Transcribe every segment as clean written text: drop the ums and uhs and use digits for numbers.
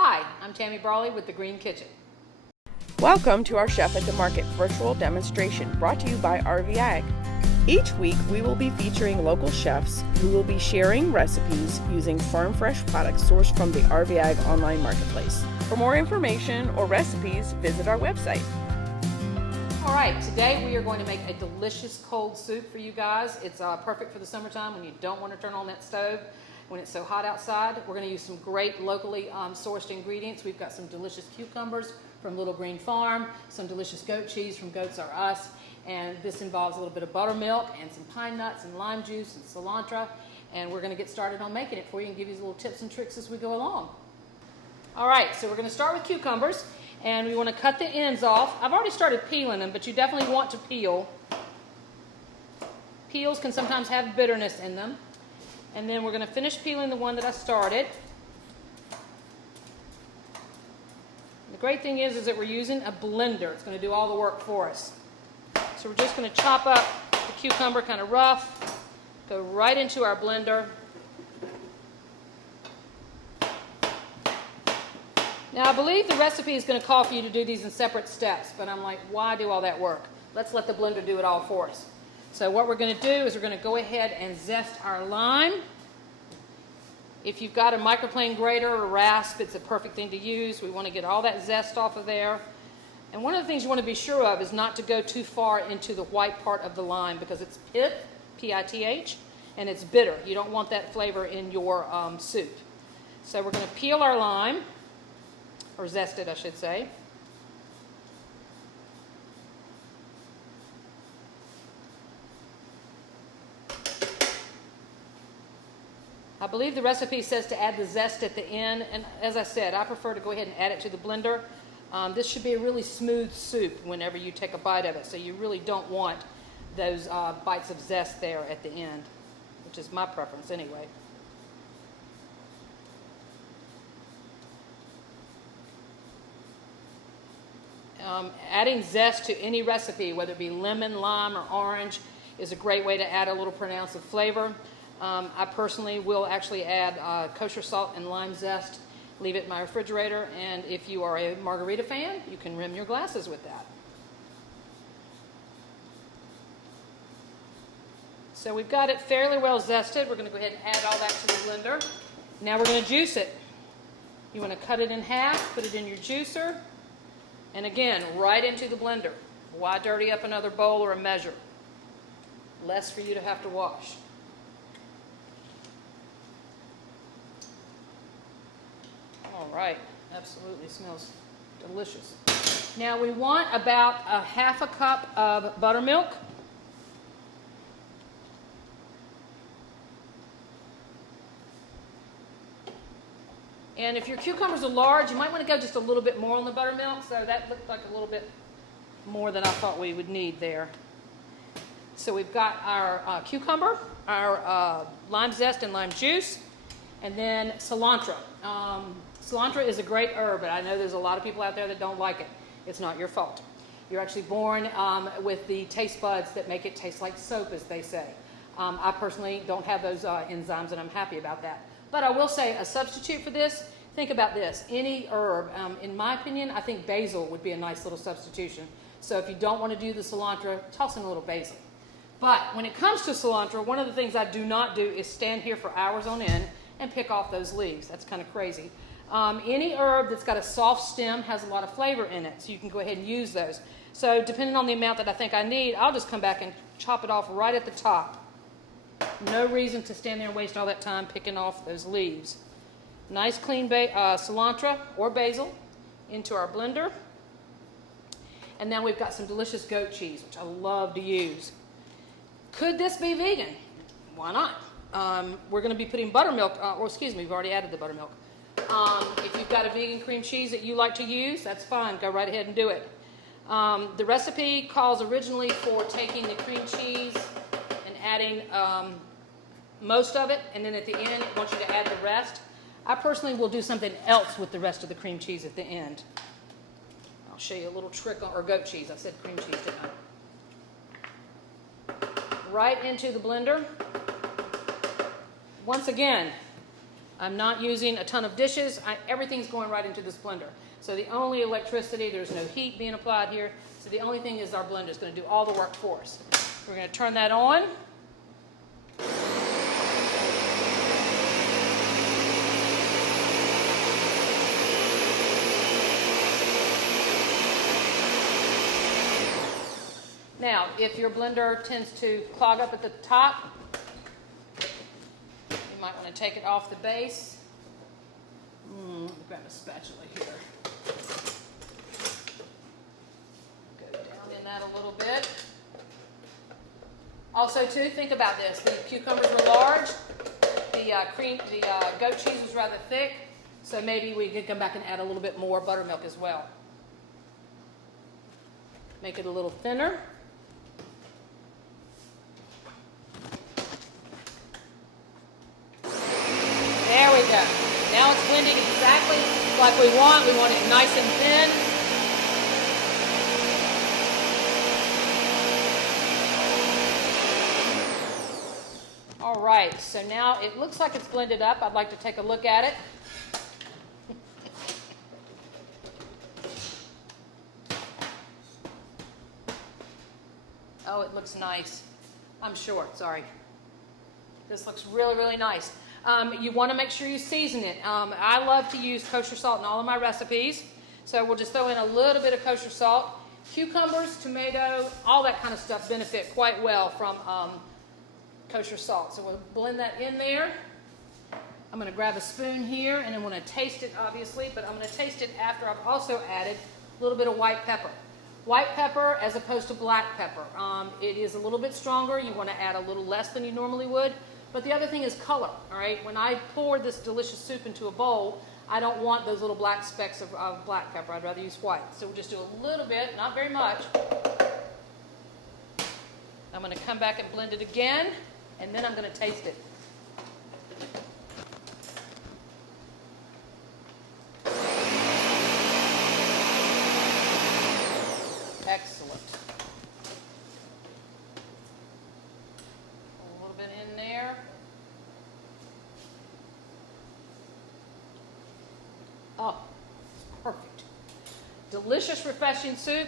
Hi, I'm Tammy Brawley with The Green Kitchen. Welcome to our Chef at the Market virtual demonstration brought to you by RV Ag. Each week we will be featuring local chefs who will be sharing recipes using farm fresh products sourced from the RV Ag online marketplace. For more information or recipes, visit our website. All right, today we are going to make a delicious cold soup for you guys. It's perfect for the summertime when you don't want to turn on that stove when it's so hot outside. We're going to use some great locally sourced ingredients. We've got some delicious cucumbers from Little Green Farm, some delicious goat cheese from Goats R Us, and this involves a little bit of buttermilk and some pine nuts and lime juice and cilantro, and we're going to get started on making it for you and give you little tips and tricks as we go along. All right, so we're going to start with cucumbers, and we want to cut the ends off. I've already started peeling them, but you definitely want to peel. Peels can sometimes have bitterness in them. And then we're going to finish peeling the one that I started. The great thing is that we're using a blender. It's going to do all the work for us. So we're just going to chop up the cucumber kind of rough, go right into our blender. Now I believe the recipe is going to call for you to do these in separate steps, but I'm like, why do all that work? Let's let the blender do it all for us. So what we're going to do is we're going to go ahead and zest our lime. If you've got a microplane grater or rasp, it's a perfect thing to use. We want to get all that zest off of there. And one of the things you want to be sure of is not to go too far into the white part of the lime because it's pith, P-I-T-H, and it's bitter. You don't want that flavor in your soup. So we're going to peel our lime, or zest it, I should say. I believe the recipe says to add the zest at the end, and as I said, I prefer to go ahead and add it to the blender. This should be a really smooth soup whenever you take a bite of it, so you really don't want those bites of zest there at the end, which is my preference anyway. Adding zest to any recipe, whether it be lemon, lime, or orange, is a great way to add a little pronounced of flavor. I personally will actually add kosher salt and lime zest, leave it in my refrigerator, and if you are a margarita fan, you can rim your glasses with that. So we've got it fairly well zested. We're going to go ahead and add all that to the blender. Now we're going to juice it. You want to cut it in half, put it in your juicer, and again, right into the blender. Why dirty up another bowl or a measure? Less for you to have to wash. All right, absolutely smells delicious. Now we want about a half a cup of buttermilk. And if your cucumbers are large, you might want to go just a little bit more on the buttermilk. So that looked like a little bit more than I thought we would need there. So we've got our cucumber, our lime zest and lime juice, and then cilantro. Cilantro is a great herb, but I know there's a lot of people out there that don't like it. It's not your fault. You're actually born with the taste buds that make it taste like soap, as they say. I personally don't have those enzymes, and I'm happy about that. But I will say a substitute for this, think about this. Any herb, in my opinion, I think basil would be a nice little substitution. So if you don't want to do the cilantro, toss in a little basil. But when it comes to cilantro, one of the things I do not do is stand here for hours on end and pick off those leaves. That's kind of crazy. Any herb that's got a soft stem has a lot of flavor in it, so you can go ahead and use those. So depending on the amount that I think I need, I'll just come back and chop it off right at the top. No reason to stand there and waste all that time picking off those leaves. Nice clean cilantro or basil into our blender. And now we've got some delicious goat cheese, which I love to use. Could this be vegan? Why not? We're going to be putting buttermilk, we've already added the buttermilk. If you've got a vegan cream cheese that you like to use, that's fine. Go right ahead and do it. The recipe calls originally for taking the cream cheese and adding most of it, and then at the end it wants you to add the rest. I personally will do something else with the rest of the cream cheese at the end. I'll show you a little trick on, or goat cheese. I said cream cheese, didn't I? Right into the blender. Once again, I'm not using a ton of dishes. Everything's going right into this blender. So the only electricity, there's no heat being applied here. So the only thing is our blender is going to do all the work for us. We're going to turn that on. Now, if your blender tends to clog up at the top, you might want to take it off the base. Let me grab a spatula here. Go down in that a little bit. Also, too, think about this. The cucumbers were large. The goat cheese was rather thick. So maybe we could come back and add a little bit more buttermilk as well. Make it a little thinner. There we go. Now it's blending exactly like we want. We want it nice and thin. All right, so now it looks like it's blended up. I'd like to take a look at it. Oh, it looks nice. I'm short, sorry. This looks really, really nice. You want to make sure you season it. I love to use kosher salt in all of my recipes. So we'll just throw in a little bit of kosher salt. Cucumbers, tomato, all that kind of stuff benefit quite well from kosher salt. So we'll blend that in there. I'm going to grab a spoon here and I want to taste it, obviously, but I'm going to taste it after I've also added a little bit of white pepper. White pepper as opposed to black pepper. It is a little bit stronger. You want to add a little less than you normally would. But the other thing is color, all right? When I pour this delicious soup into a bowl, I don't want those little black specks of black pepper. I'd rather use white. So we'll just do a little bit, not very much. I'm going to come back and blend it again, and then I'm going to taste it. Excellent. A little bit in there. Oh, perfect. Delicious, refreshing soup.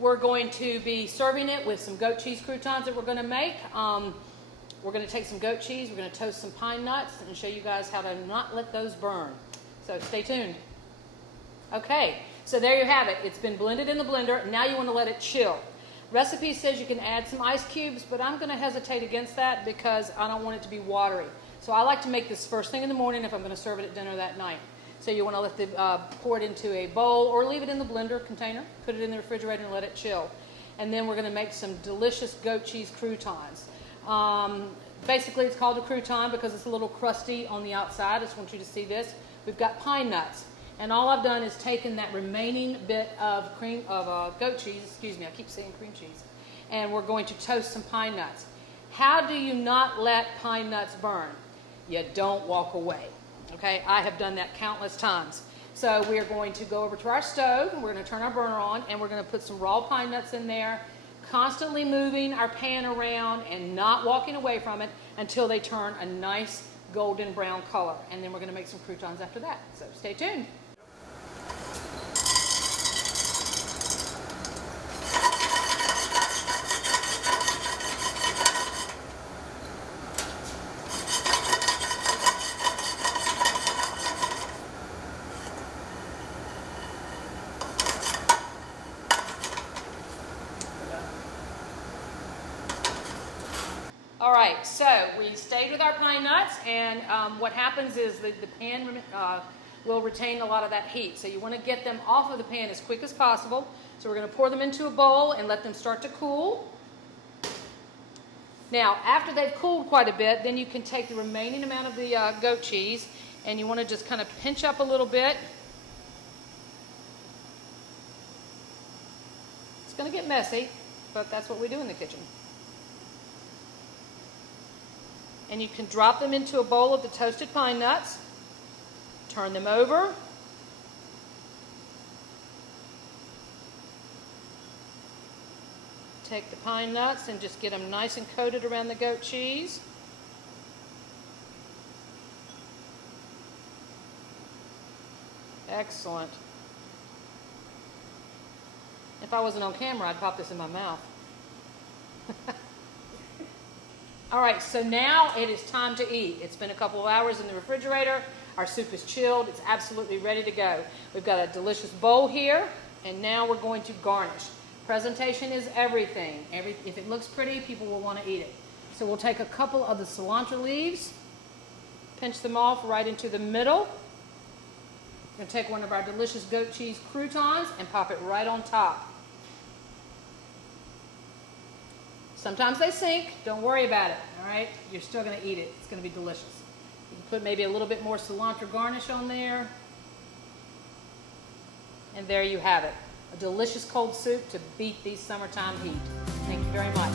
We're going to be serving it with some goat cheese croutons that we're going to make. We're going to take some goat cheese, we're going to toast some pine nuts, and show you guys how to not let those burn. So stay tuned. Okay, so there you have it. It's been blended in the blender. Now you want to let it chill. Recipe says you can add some ice cubes, but I'm going to hesitate against that because I don't want it to be watery. So I like to make this first thing in the morning if I'm going to serve it at dinner that night. So you want to let pour it into a bowl or leave it in the blender container, put it in the refrigerator and let it chill. And then we're going to make some delicious goat cheese croutons. Basically it's called a crouton because it's a little crusty on the outside. I just want you to see this. We've got pine nuts. And all I've done is taken that remaining bit of goat cheese, excuse me, I keep saying cream cheese, and we're going to toast some pine nuts. How do you not let pine nuts burn? You don't walk away. Okay, I have done that countless times. So we're going to go over to our stove, and we're going to turn our burner on, and we're going to put some raw pine nuts in there, constantly moving our pan around and not walking away from it until they turn a nice golden brown color. And then we're going to make some croutons after that. So stay tuned. All right, so we stayed with our pine nuts, and what happens is the pan will retain a lot of that heat. So you want to get them off of the pan as quick as possible. So we're going to pour them into a bowl and let them start to cool. Now, after they've cooled quite a bit, then you can take the remaining amount of the goat cheese, and you want to just kind of pinch up a little bit. It's going to get messy, but that's what we do in the kitchen. And you can drop them into a bowl of the toasted pine nuts, turn them over, take the pine nuts and just get them nice and coated around the goat cheese. Excellent. If I wasn't on camera, I'd pop this in my mouth. All right, so now it is time to eat. It's been a couple of hours in the refrigerator. Our soup is chilled. It's absolutely ready to go. We've got a delicious bowl here, and now we're going to garnish. Presentation is everything. If it looks pretty, people will want to eat it. So we'll take a couple of the cilantro leaves, pinch them off right into the middle. We're going to take one of our delicious goat cheese croutons and pop it right on top. Sometimes they sink. Don't worry about it, all right? You're still going to eat it. It's going to be delicious. You can put maybe a little bit more cilantro garnish on there. And there you have it. A delicious cold soup to beat these summertime heat. Thank you very much.